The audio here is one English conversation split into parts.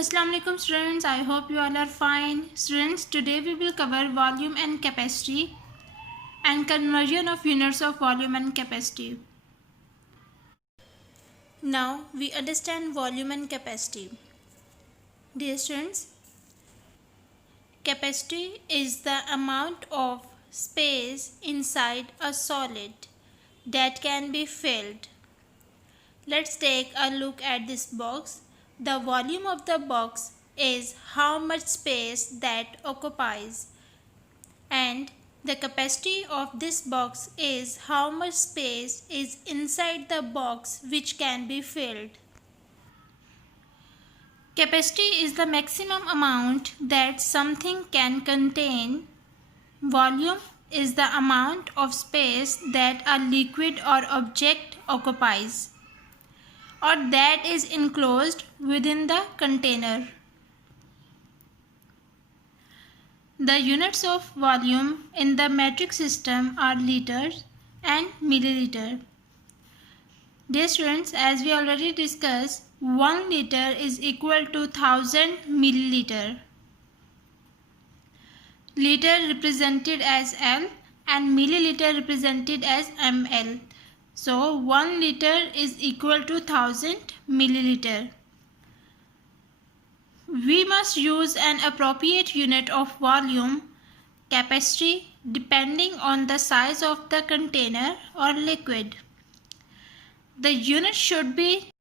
Assalamu alaikum students, I hope you all are fine. Students, today we will cover volume and capacity and conversion of units of volume and capacity. Now we understand volume and capacity. Dear students, capacity is the amount of space inside a solid that can be filled. Let's take a look at this box. The volume of the box is how much space that occupies, and the capacity of this box is how much space is inside the box which can be filled. Capacity is the maximum amount that something can contain. Volume is the amount of space that a liquid or object occupies, or that is enclosed within the container. The units of volume in the metric system are liters and milliliter. Dear students, as we already discussed, 1 liter is equal to 1000 milliliter. Liter represented as L and milliliter represented as ml. So 1 liter is equal to 1000 milliliter. We must use an appropriate unit of volume, capacity, depending on the size of the container or liquid. The unit should be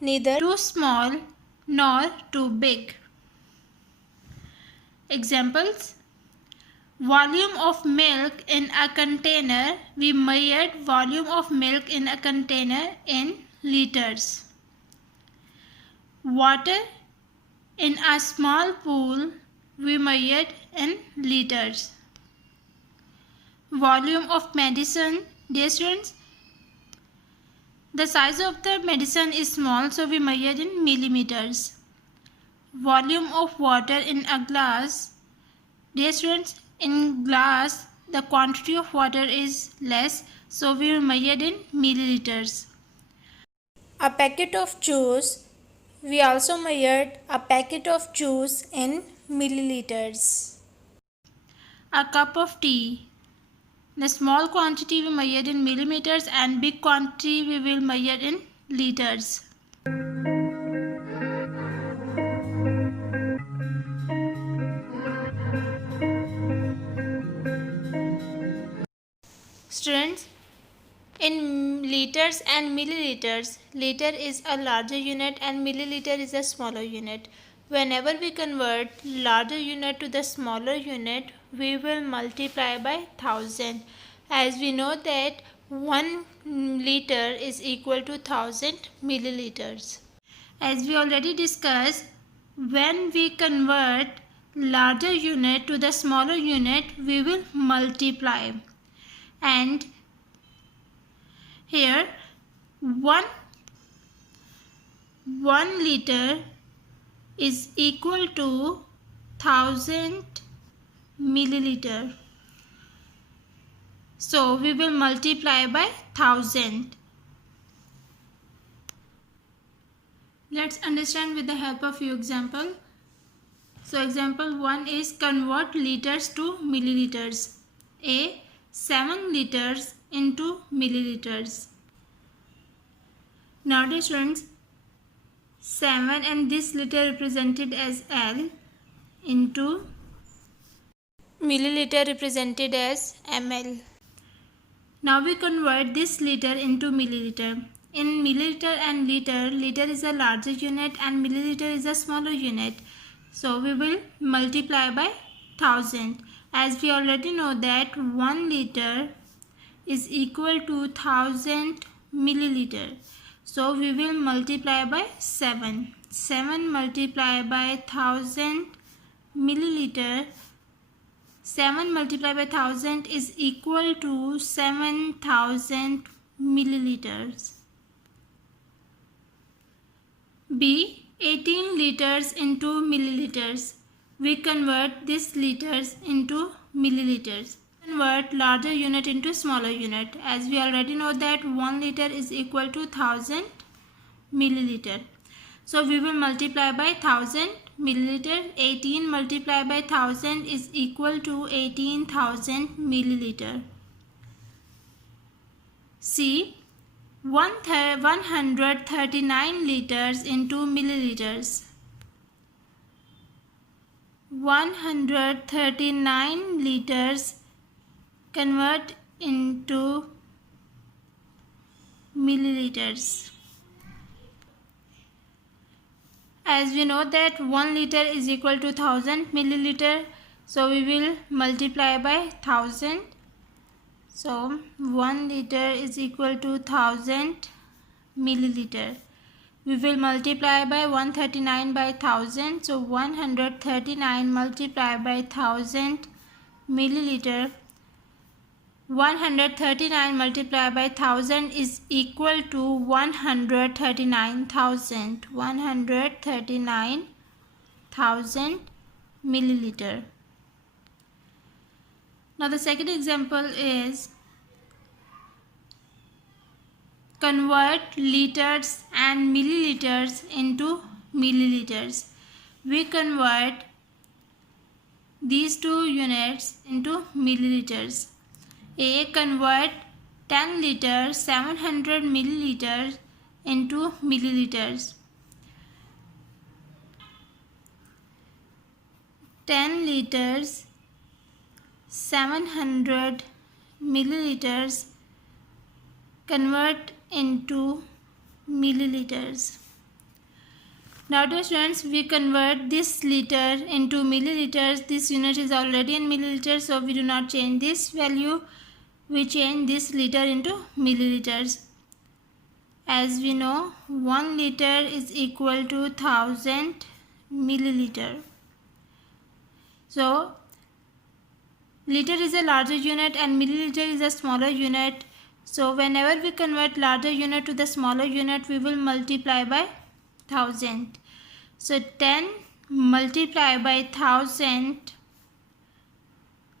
neither too small nor too big. Examples: volume of milk in a container. We measured volume of milk in a container in liters. Water in a small pool, we measured in liters. Volume of medicine. Dear students, the size of the medicine is small, so we measured in millimeters. Volume of water in a glass. Dear students, in glass the quantity of water is less, so we measured in milliliters. A packet of juice. We also measured a packet of juice in milliliters. A cup of tea. The small quantity we measured in millimeters and big quantity we will measure in liters. Students, in liters and milliliters, liter is a larger unit and milliliter is a smaller unit. Whenever we convert larger unit to the smaller unit, we will multiply by 1000, as we know that 1 liter is equal to 1000 milliliters. As we already discussed, when we convert larger unit to the smaller unit, we will multiply, and here 1 liter is equal to 1000 milliliter. So we will multiply by 1000. Let's understand with the help of few example. So example 1 is convert liters to milliliters. A 7 liters into milliliters. Now dear students, 7 and this liter represented as L into milliliter represented as ml. Now we convert this liter into milliliter. In milliliter and liter, liter is a larger unit and milliliter is a smaller unit. So we will multiply by 1000, as we already know that 1 liter is equal to 1000 milliliter. So we will multiply by 7. 7 multiplied by 1000 milliliter. 7 multiplied by 1000 is equal to 7000 milliliters. B 18 liters into milliliters. We convert this liters into milliliters. Convert larger unit into smaller unit, as we already know that 1 liter is equal to 1000 milliliter. So we will multiply by 1000 milliliter. 18 multiplied by 1000 is equal to 18,000 milliliter. C. 139 liters into milliliters. 139 liters convert into milliliters. As we know that 1 liter is equal to 1000 milliliter, so we will multiply by 1000. So 1 liter is equal to 1000 milliliter. We will multiply by 139 by 1000. So 139 multiplied by 1000 milliliter. 139 multiplied by 1000 is equal to 139,000. 139,000 milliliter. Now the second example is convert liters and milliliters into milliliters. We convert these two units into milliliters. A. Convert 10 liters 700 milliliters into milliliters. 10 liters 700 milliliters convert into milliliters. Now dear students, we convert this liter into milliliters. This unit is already in milliliters, so we do not change this value. We change this liter into milliliters. As we know, 1 liter is equal to 1000 milliliter. So liter is a larger unit and milliliter is a smaller unit. So whenever we convert larger unit to the smaller unit, we will multiply by 1000. So 10 multiplied by 1000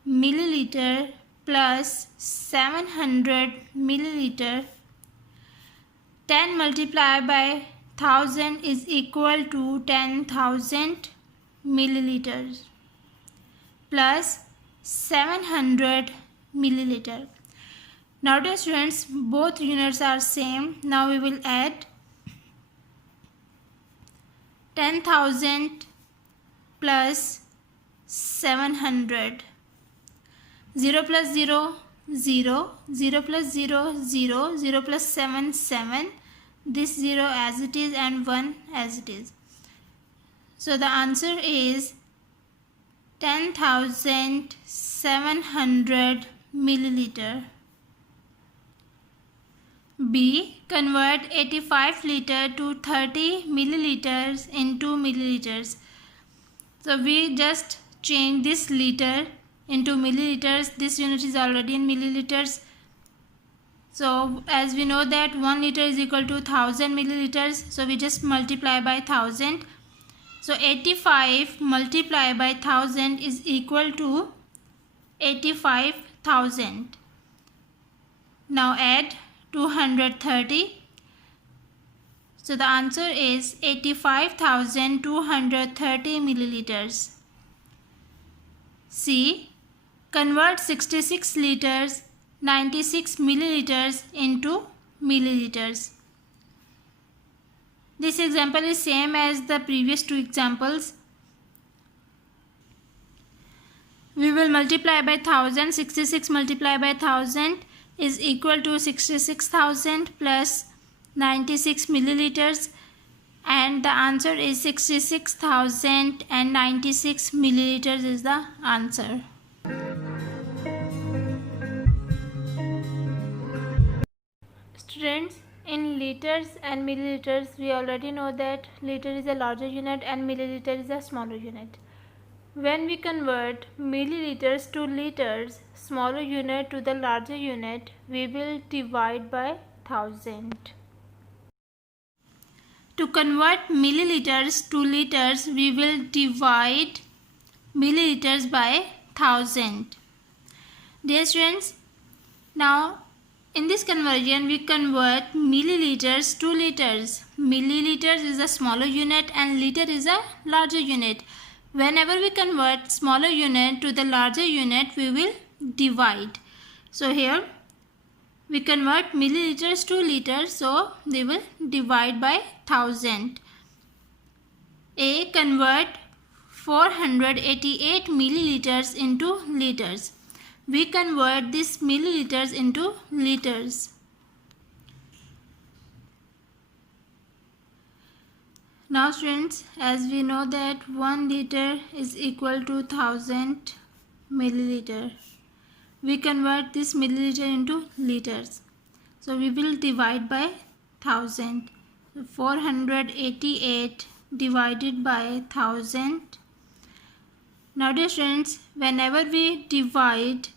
milliliter plus 700 milliliter. 10 multiplied by 1000 is equal to 10,000 milliliters plus 700 milliliter. Now dear students, both units are same. Now we will add 10,000 plus 700. 0 plus 0, 0. 0 plus 0, 0. 0 plus 7, 7. This 0 as it is and 1 as it is. So the answer is 10,700 milliliter. B. Convert 85 liter to 30 milliliters into milliliters. So we just change this liter into milliliters. This unit is already in milliliters. So as we know that 1 liter is equal to 1000 milliliters. So we just multiply by 1000. So 85 multiplied by 1000 is equal to 85,000. Now add 230. So the answer is 85,230 milliliters. C. Convert 66 liters 96 milliliters into milliliters. This example is same as the previous two examples. We will multiply by 1000. 66 multiplied by 1000 is equal to 66,000 plus 96 milliliters, and the answer is 66,096 milliliters is the answer. Students, in liters and milliliters, we already know that liter is a larger unit and milliliter is a smaller unit. When we convert milliliters to liters, smaller unit to the larger unit, we will divide by 1000. To convert milliliters to liters, we will divide milliliters by 1000. Dear students, now In this conversion, we convert milliliters to liters. Milliliters is a smaller unit and liter is a larger unit. Whenever we convert smaller unit to the larger unit, we will divide. So here we convert milliliters to liters, so they will divide by 1000. A, convert 488 milliliters into liters. We convert this milliliters into liters. Now students, as we know that 1 liter is equal to 1000 milliliter. We convert this milliliter into liters. So we will divide by 1000. 488 divided by 1000. Now dear students, whenever we divide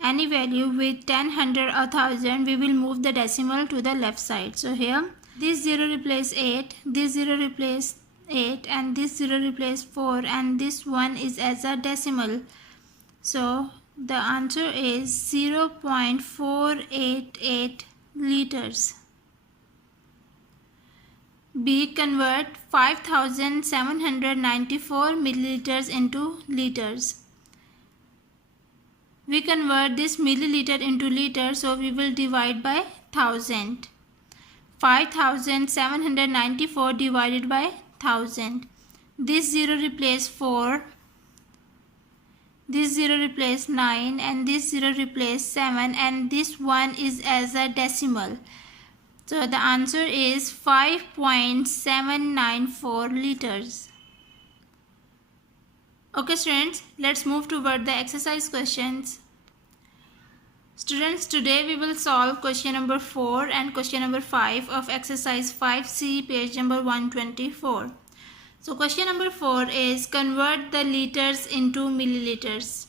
any value with 10, 100 or 1000, we will move the decimal to the left side. So here this 0 replace 8, this 0 replace 8 and this 0 replace 4 and this 1 is as a decimal. So the answer is 0.488 liters. B, convert 5794 milliliters into liters. We convert this milliliter into liter, so we will divide by 1000. 5794 divided by 1000. This 0 replace 4, this 0 replace 9 and this 0 replace 7 and this 1 is as a decimal. So the answer is 5.794 liters. Okay students, let's move toward the exercise questions. Students, today we will solve question number 4 and question number 5 of exercise 5C, page number 124. So question number 4 is convert the liters into milliliters.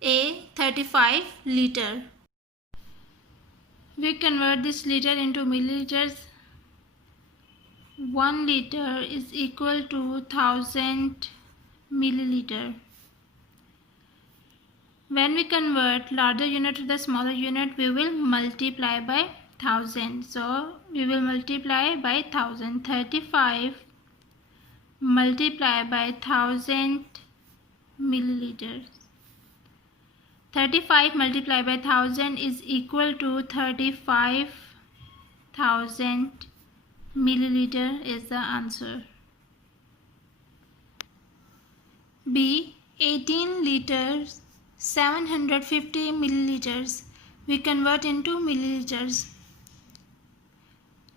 A, 35 liter. We convert this liter into milliliters. 1 liter is equal to 1000 milliliter. When we convert larger unit to the smaller unit, we will multiply by 1000. So we will multiply by 1000. 35 multiply by 1000 milliliters. 35 multiplied by 1000 is equal to 35,000 milliliter is the answer. B, 18 liters 750 milliliters. We convert into milliliters.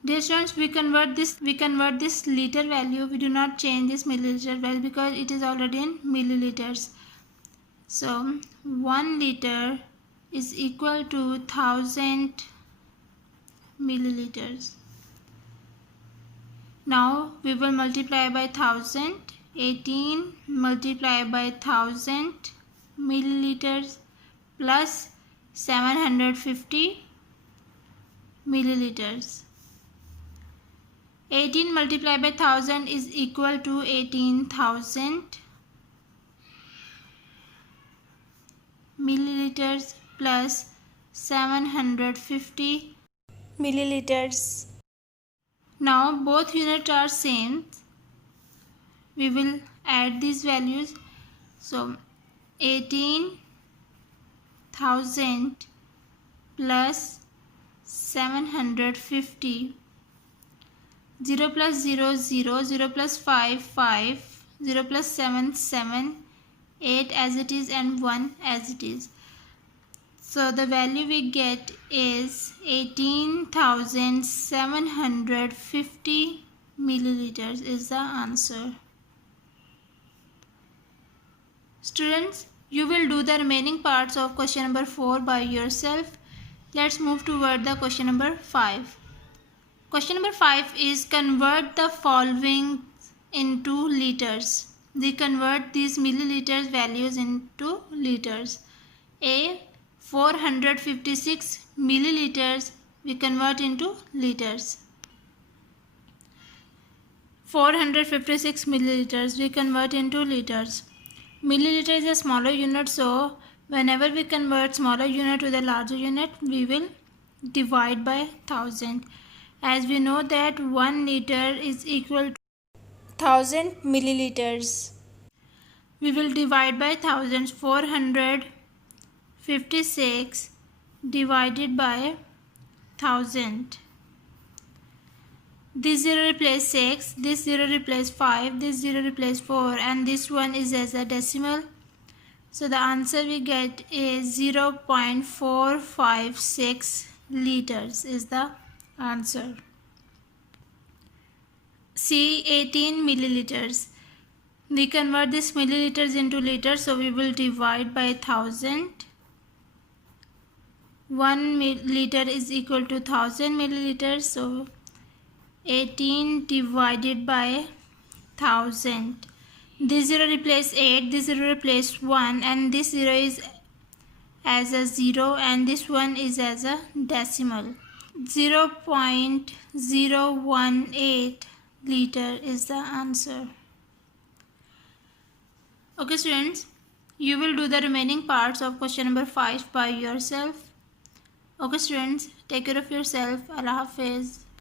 Dear students, we convert this liter value. We do not change this milliliter value because it is already in milliliters. So 1 liter is equal to 1000 milliliters. Now we will multiply by 1000. 18 multiplied by 1000 milliliters plus 750 milliliters. 18 multiplied by 1000 is equal to 18,000 milliliters plus 750 milliliters. Now both units are same. We will add these values. So 18,000 plus 750. 0 plus 0 0, 0 plus 5 5, 0 plus 7 7, 8 as it is and 1 as it is. So the value we get is 18,750 milliliters is the answer. Students, you will do the remaining parts of question number 4 by yourself. Let's move toward the question number 5. Question number 5 is convert the following into liters. We convert these milliliters values into liters. A, 456 milliliters we convert into liters. 456 milliliters we convert into liters. Milliliter is a smaller unit, so whenever we convert smaller unit to the larger unit, we will divide by 1000. As we know that 1 liter is equal to 1000 milliliters. We will divide by 1000. 456 divided by 1000. This 0 replace 6, this 0 replace 5, this 0 replace 4, and this one is as a decimal. So the answer we get is 0.456 liters is the answer. C. 18 milliliters. We convert this milliliters into liters, so we will divide by 1000. 1 liter is equal to 1000 milliliters, so 18 divided by 1000. This 0 replace 8, this 0 replace 1, and this 0 is as a 0 and this one is as a decimal. 0.018 liter is the answer. Okay students, you will do the remaining parts of question number 5 by yourself. Okay students, take care of yourself. Allah Hafiz.